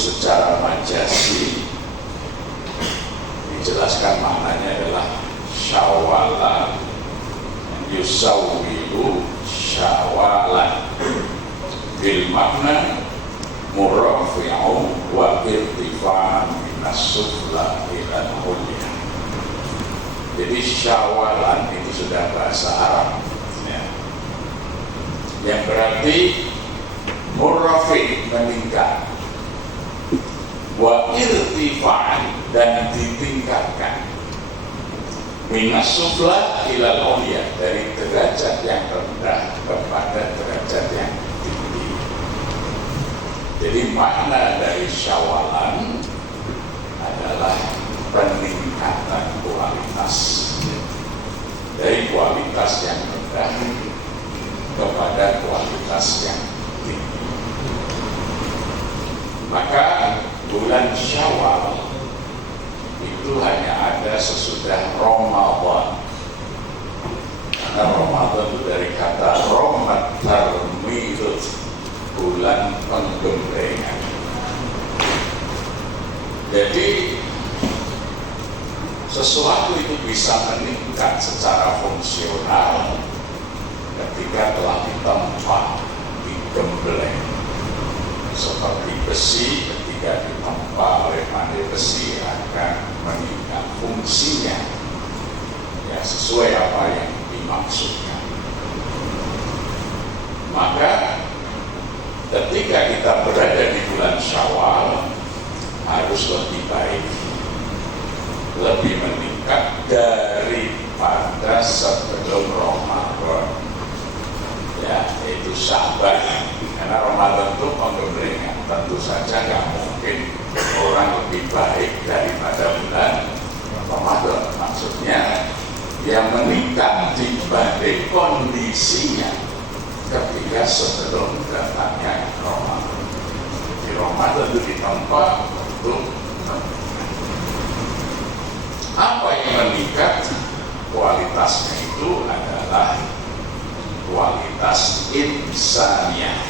secara majasi dijelaskan maknanya adalah syawalan, yusawwilu syawalan bil makna murafi'u wa irtifa'an minas sufla ilal ulya. Jadi syawalan itu sudah bahasa Arab ya, yang berarti murafi' meningkat, wa irtifa'an dan ditingkatkan, minas sufla ilal ulya dari derajat yang rendah kepada derajat yang tinggi. Jadi makna dari syawalan adalah peningkatan kualitas dari kualitas yang rendah kepada kualitas yang tinggi. Maka bulan Syawal itu hanya ada sesudah Ramadan. Karena Ramadan itu dari kata Romat Tarmidut, bulan penggemblengan. Jadi sesuatu itu bisa meningkat secara fungsional ketika telah ditempa, digembleng. Seperti besi ketika ditempa oleh pandai besi akan meningkat fungsinya ya sesuai apa yang dimaksudkan. Maka ketika kita berada di bulan Syawal harus lebih baik, lebih meningkat daripada sebelum Ramadan ya, itu Sya'ban. Karena Ramadan itu penggemblengan, tentu saja nggak mungkin orang lebih baik daripada bulan Ramadan. Maksudnya yang meningkat dibanding kondisinya ketika sebelum datangnya Ramadan. Di Ramadan itu ditempa untuk apa yang meningkat kualitasnya itu adalah kualitas insaniah,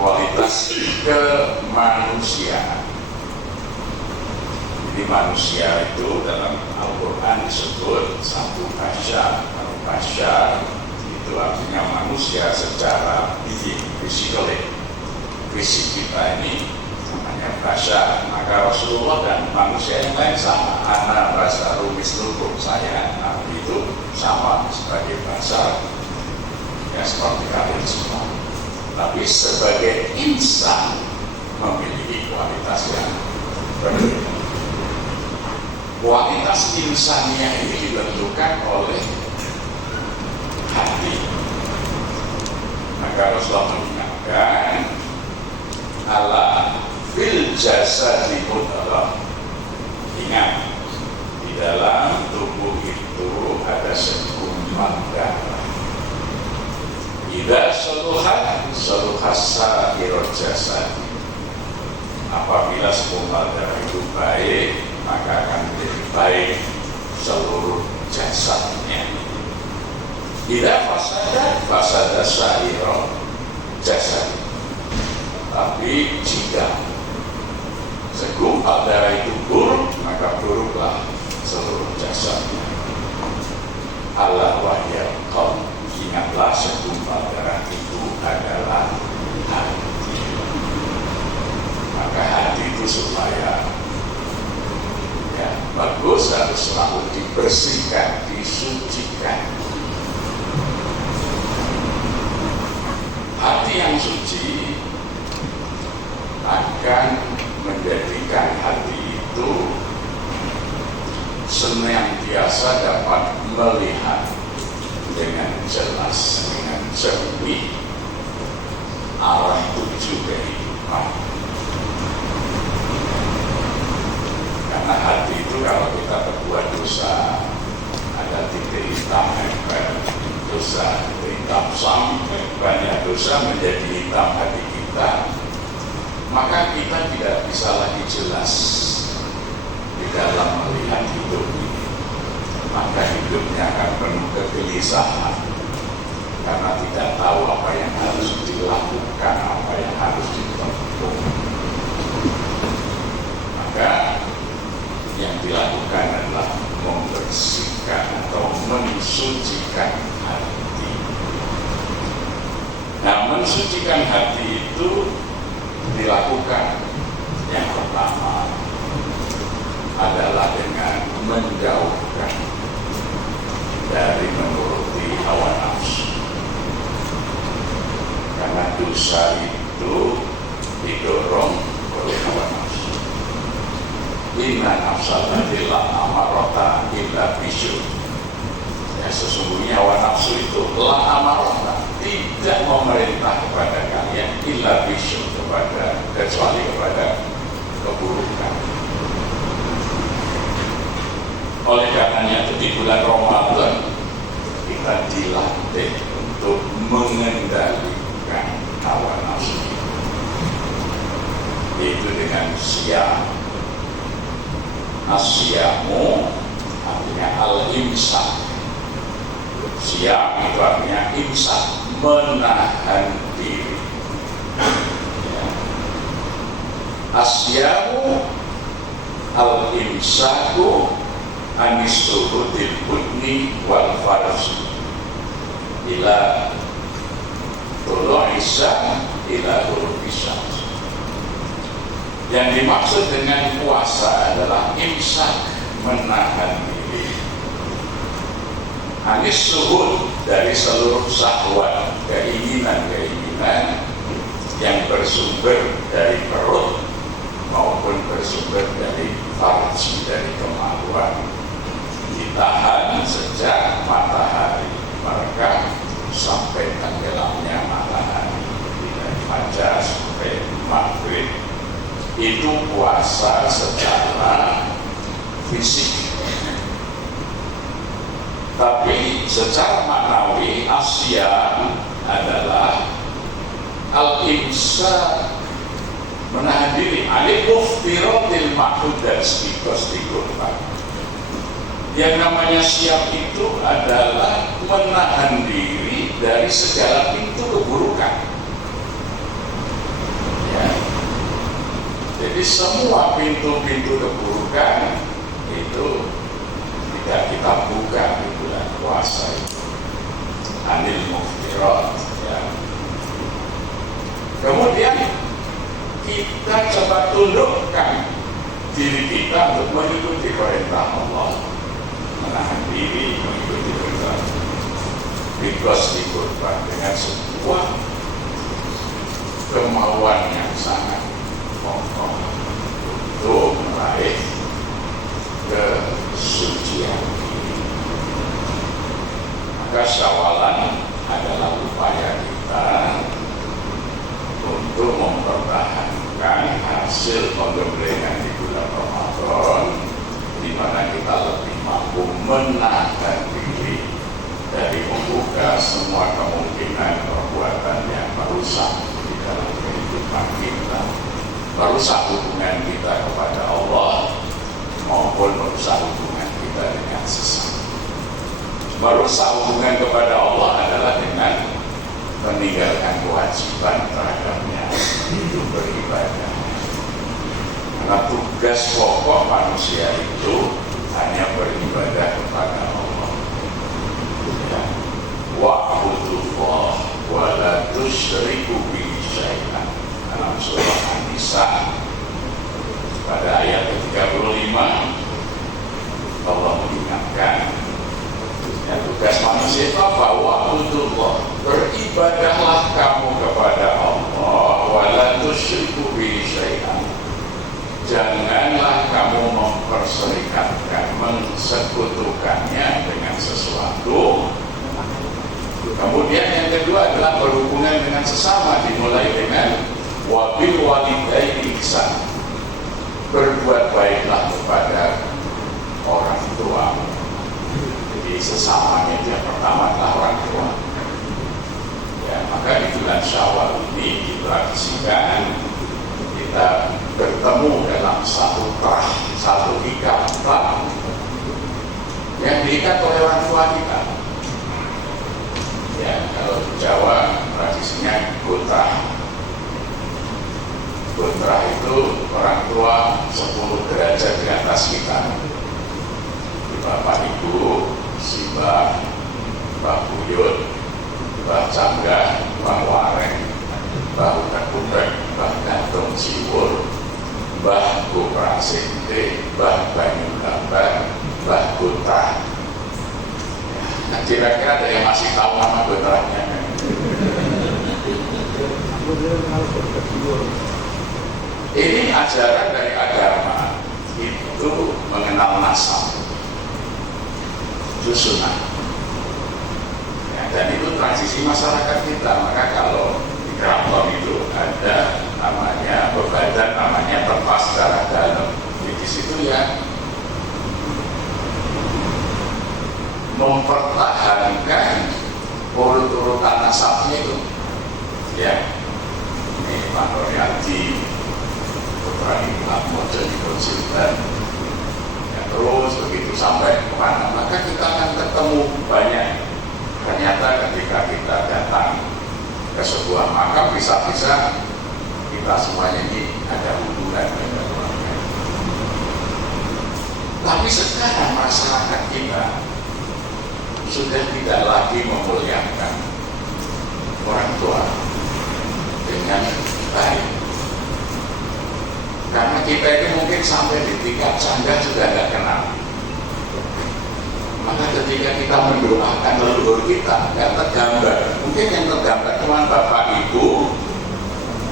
kualitas kemanusiaan. Jadi manusia itu dalam Al-Quran disebut satu basyar. Basyar itu artinya manusia secara fisik kita ini namanya basyar. Maka Rasulullah dan manusia yang lain sama. Ana basyarun mislukum, saya Nabi itu sama sebagai basyar ya seperti kalian semua. Tapi sebagai insan memiliki kualitas yang berbeda. Kualitas insannya ini ditentukan oleh hati. Maka Rasulullah mengingatkan ala fil jasadi mudghah. Ingat, di dalam tubuh itu ada segumpal darah. Idza saluhat saluhas sa'irul jasad. Apabila segumpal darah itu baik, maka akan menjadi baik seluruh jasadnya. Idza fasada sa'irul jasad. Tapi jika segumpal darah itu buruk, maka buruklah seluruh jasadnya. Allah wahyal qalb. Ingatlah segumpal darah itu adalah hati. Maka hati itu supaya ya bagus harus selalu dibersihkan, disucikan. Hati yang suci akan menjadikan hati itu senantiasa dapat melihat dengan jelas, dengan jernih arah tuju kehidupan. Karena hati itu kalau kita berbuat dosa, ada titik hitam nempel dosa, titik hitam sampai banyak dosa menjadi hitam hati kita, maka kita tidak bisa lagi jelas di dalam melihat hidup ini. Maka hidupnya akan penuh kegelisahan karena tidak tahu apa yang harus dilakukan, apa yang harus ditempuh. maka yang dilakukan adalah membersihkan atau mensucikan hati. Nah, mensucikan hati itu dilakukan yang pertama adalah dengan menjauhkan dari menuruti hawa nafsu. Karena dosa itu didorong oleh hawa nafsu. Inna nafsallati la amarata illa bisyur. Ya, sesungguhnya hawa nafsu itu la amarata, tidak memerintah kepada kalian illa bisyur, kecuali kepada keburukan. Oleh karenanya itu di bulan Ramadan kita dilatih untuk mengendalikan hawa nafsu itu dengan siam. Asyamu artinya al-imsak. Siam itu artinya imsak, menahan diri. Ya. Asyamu al-imsaku anistuhudil budni wal farsi ila tulu'isya ila hurufisya. Yang dimaksud dengan puasa adalah imsak, menahan diri. Anis-suhud dari seluruh syahwat, keinginan-keinginan yang bersumber dari perut maupun bersumber dari farji, dari kemaluan, ditahan sejak matahari merekam sampai tenggelamnya matahari, dari fajar sampai maghrib. Itu puasa secara fisik. Tapi secara maknawi asyam adalah al-imsak, menahan diri, al-muftirotil ma'hud dan stikos-stikurban. Yang namanya siap itu adalah menahan diri dari segala pintu keburukan. Ya. Jadi semua pintu-pintu keburukan itu tidak kita buka di bulan puasa itu. Anil muftirot. Ya. Kemudian kita coba tundukkan diri kita untuk mengikuti perintah Allah, menahan diri mengikuti perintah because dikorban dengan sebuah kemauan yang sangat pokok untuk meraih kesucian diri. Maka Syawalan adalah upaya kita untuk mempertahankan hasil penggemblengan di bulan Ramadan, di mana kita lebih mampu menahan diri dari membuka semua kemungkinan perbuatan yang merusak di dalam kehidupan kita, merusak hubungan kita kepada Allah maupun merusak hubungan kita dengan sesama. Merusak hubungan kepada Allah adalah dengan meninggalkan kewajiban terhadapnya, itu beribadah. Karena tugas pokok manusia itu hanya beribadah kepada Allah. Ya. Wa'budullah wa la tusyriku bihi syai'an. Dalam surah An-Nisa pada ayat ke-35 Allah mengingatkan ya, tugas manusia itu apa? Wa'budullah, beribadahlah kamu kepada Allah, wa la tusyriku bihi syai'an. Janganlah kamu memperserikatkan, mensekutukannya dengan sesuatu. Kemudian yang kedua adalah berhubungan dengan sesama, dimulai dengan wabil walidaini ihsan. Berbuat baiklah kepada orang tua. Jadi sesamanya yang pertama adalah orang tua. Ya, maka di bulan Syawal ini ditradisikan kita bertemu dalam satu ikatan yang diikat oleh orang tua kita. Ya, kalau di Jawa tradisinya gotrah. Gotrah itu orang tua 10 derajat di atas kita, Bapak Ibu, si Mbah Buyut, Mbah Cangga, Mbah Wareng, Mbah Utek-utek, Mbah Gantung Siwur, Mbah Kuprasinte, Mbah Banyu Lambar, Mbah Gutra. Nah, kira-kira ada yang masih tahu nama Gutranya? Ini ajaran dari agama itu mengenal nasab, itu sunnah. Ya, dan itu tradisi masyarakat kita. Maka kalau di keraton itu ada namanya bebadan, namanya tempat secara dalam. Di situ ya mempertahankan urut-urutan nasabnya itu. Ya, ini Pak Noryadi, Putra Ibu Ahmad jadi konsultan. Ya, terus begitu sampai kemana, maka kita akan ketemu banyak. Ternyata ketika kita datang ke sebuah makam, bisa-bisa kita semuanya ini ada hubungan dengan keluarga. Tapi sekarang masyarakat kita sudah tidak lagi memuliakan orang tua dengan baik. Karena kita ini mungkin sampai di tingkat canda sudah nggak kenal. Maka ketika kita mendoakan leluhur kita nggak tergambar. Mungkin yang tergambar cuma Bapak Ibu,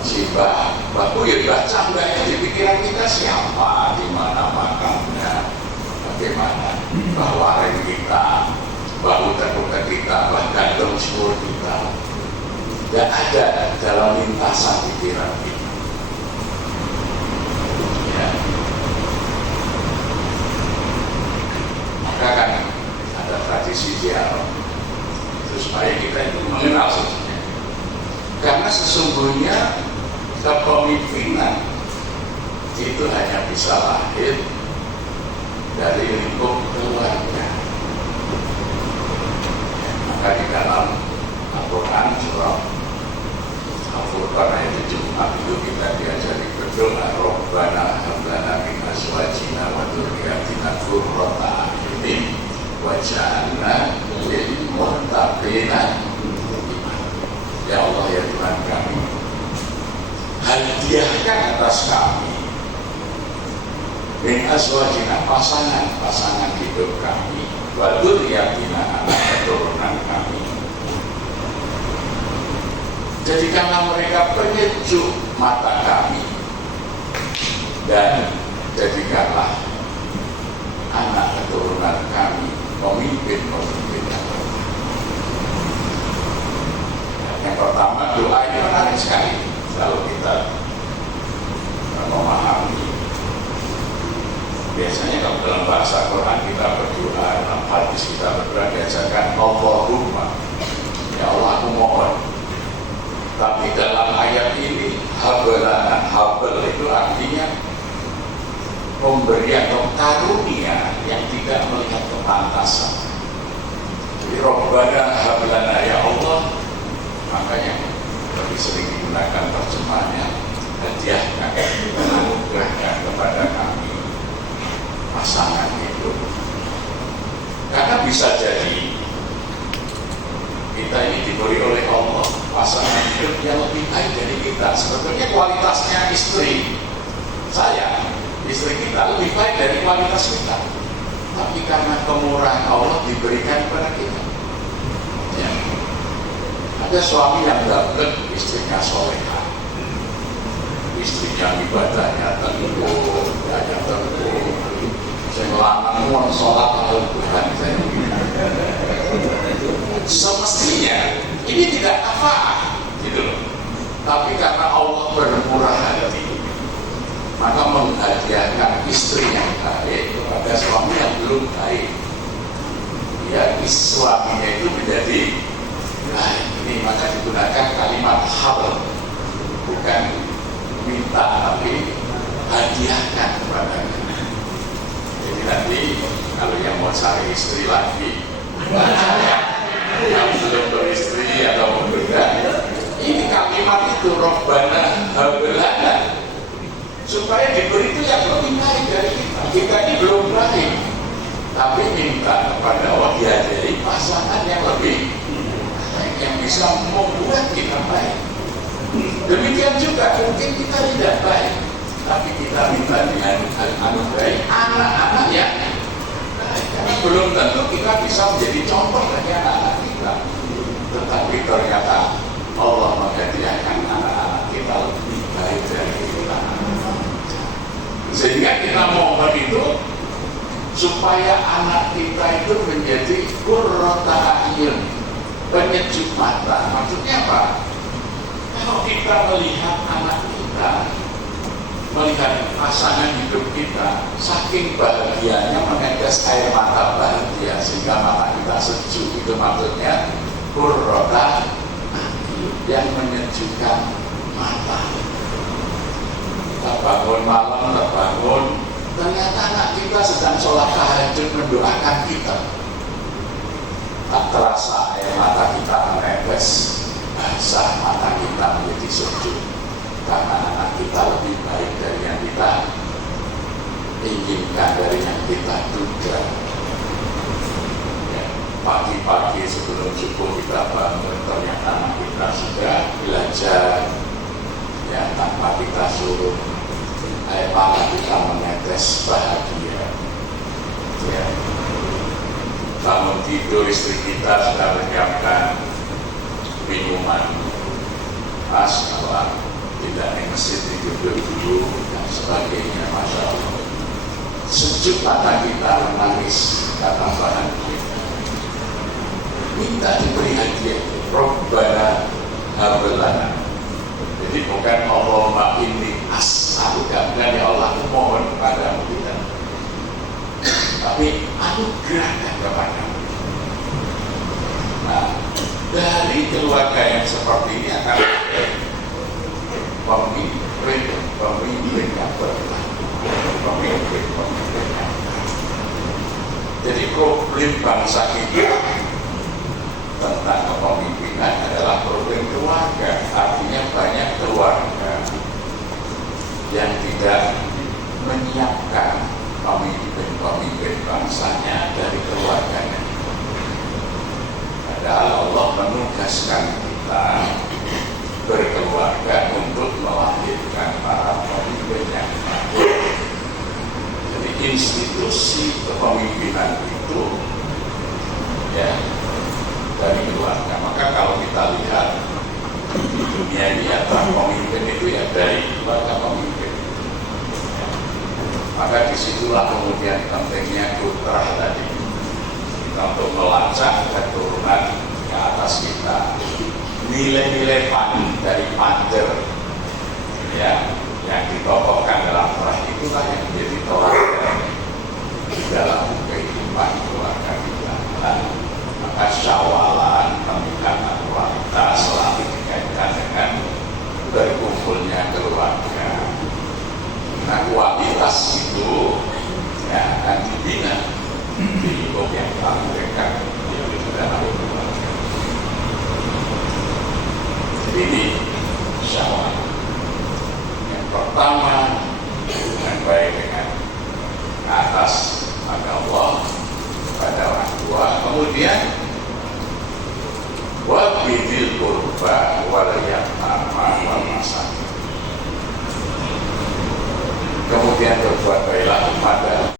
si Mbah Buyut, Mbah Cangga, yang di pikiran kita siapa, di mana makamnya, bagaimana Mbah Wareng kita, Mbah Utek-utek kita, Mbah Gantung Siwur kita. Tidak ada dalam lintasan pikiran kita. Ya. Maka kan ada tradisi dialog itu supaya kita itu mengenal sesungguhnya. Karena sesungguhnya kepemimpinan itu hanya bisa lahir dari lingkup keluarga. Ya, maka di dalam Al-Quran surah Al-Furqan ayat 7 itu kita diajari berdoa, Rabbana hab lana min azwajina wa dzurriyyatina qurrata a'yunin waj'alna lil muttaqina imama. Ya Allah, ya Tuhan kami, hadiahkan atas kami min azwajina, pasangan hidup kami, wa dzurriyyatina, anak keturunan kami. Jadikanlah mereka penyejuk mata kami, dan jadikanlah anak keturunan kami pemimpin-pemimpin agama. Yang pertama, doa ini menarik sekali kalau kita memahami. Biasanya kalau dalam bahasa Quran kita berdoa, dalam hadis kita berdoa diajarkan Allahumma, ya Allah aku mohon. Tapi dalam ayat ini habalana, habal itu artinya pemberian atau karunia yang tidak melihat kepantasan. Jadi Rabbana habalana, ya Allah, makanya lebih sering digunakan terjemahannya hadiahkan, anugerahkan kepada kami pasangan hidup. Karena bisa jadi kita ini diberi oleh Allah pasangan hidup yang lebih baik dari kita. Sebetulnya kualitasnya istri saya, istri kita lebih baik dari kualitas kita, tapi karena kemurahan Allah diberikan kepada kita. Ya. Ada suami yang dapat istrinya soleha, istrinya ibadahnya teguh, banyak teguh. Saya ngelamar mau sholat atau bukan, saya semestinya ini tidak apa gitu loh. Tapi karena Allah bermurah hati, maka menghadiahkan istri yang baik kepada suami yang belum baik. Ya, suaminya itu menjadi baik. Ini maka digunakan kalimat hal, bukan minta, tapi hadiahkan kepadanya. Jadi nanti kalau yang mau cari istri lagi, yang belum beristri atau berbeda, ini kalimat itu Rabbana hablana, supaya diberi itu yang lebih baik dari kita. Kita ini belum baik, tapi minta kepada Allah diajari pasangan yang lebih baik, yang bisa membuat kita baik. Demikian juga mungkin kita tidak baik, tapi kita minta dengan anugerah anak-anak yang baik. Karena belum tentu kita bisa menjadi contoh bagi anak-anak kita, tetapi ternyata Allah menghadiahkan anak-anak kita lebih baik dari kita. Sehingga kita mohon itu supaya anak kita itu menjadi qurrata a'yun, penyejuk mata. Maksudnya apa? Kalau kita melihat anak kita, melihat pasangan hidup kita, saking bahagianya menetes air mata bahagia sehingga mata kita sejuk. Itu maksudnya qurrata a'yun, yang menyejukkan mata. Kita bangun malam, terbangun, ternyata anak kita sedang sholat tahajud mendoakan kita. Tak terasa air mata kita menetes, basah mata kita menjadi sejuk, karena anak kita lebih baik dari yang kita inginkan, dari yang kita duga. Ya, pagi-pagi sebelum subuh kita bangun, ternyata anak kita sudah belajar, ya, tanpa kita suruh, air mata kita menetes bahagia. Ya. Bangun tidur, istri kita sudah menyiapkan minuman pas, kalau tidak di masjid tidur dulu dan sebagainya. Masya Allah, sejuk mata kita menangis karena bahagia. Minta diberi hadiah, Rabbana hablana. Jadi bukan Allahumma inni as'aluka, bukan ya Allah aku mohon kepadamu, tidak, tapi anugerahkan kepadamu. Nah, dari keluarga yang seperti ini akan ada pemimpin yang berlaku, pemimpin yang baik. Jadi problem bangsa kita tentang kepemimpinan adalah problem keluarga. Artinya banyak keluarga yang tidak menyiapkan pemimpin bangsanya dari keluarganya. Padahal Allah menugaskan kita berkeluarga untuk melahirkan para pemimpin yang baik. Jadi institusi kepemimpinan itu ya dari keluarga. Maka kalau kita lihat di dunia ini ya, pemimpin itu ya dari keluarga pemimpin. Ya. Maka disitulah kemudian pentingnya putra tadi, kita untuk melacak keturunan ke atas kita, nilai-nilai dari pader ya, yang ditokohkan dalam terah itulah yang menjadi teladan di dalam kehidupan keluarga kita. Maka syawalan pernikahan wanita selalu dikaitkan dengan berkumpulnya keluarga. Nah, kualitas itu ya akan dibina di lingkup yang paling dekat, yaitu dalam keluarga. Jadi ini syawal. Yang pertama, dengan baik dengan atas pada Allah, pada orang tua, kemudian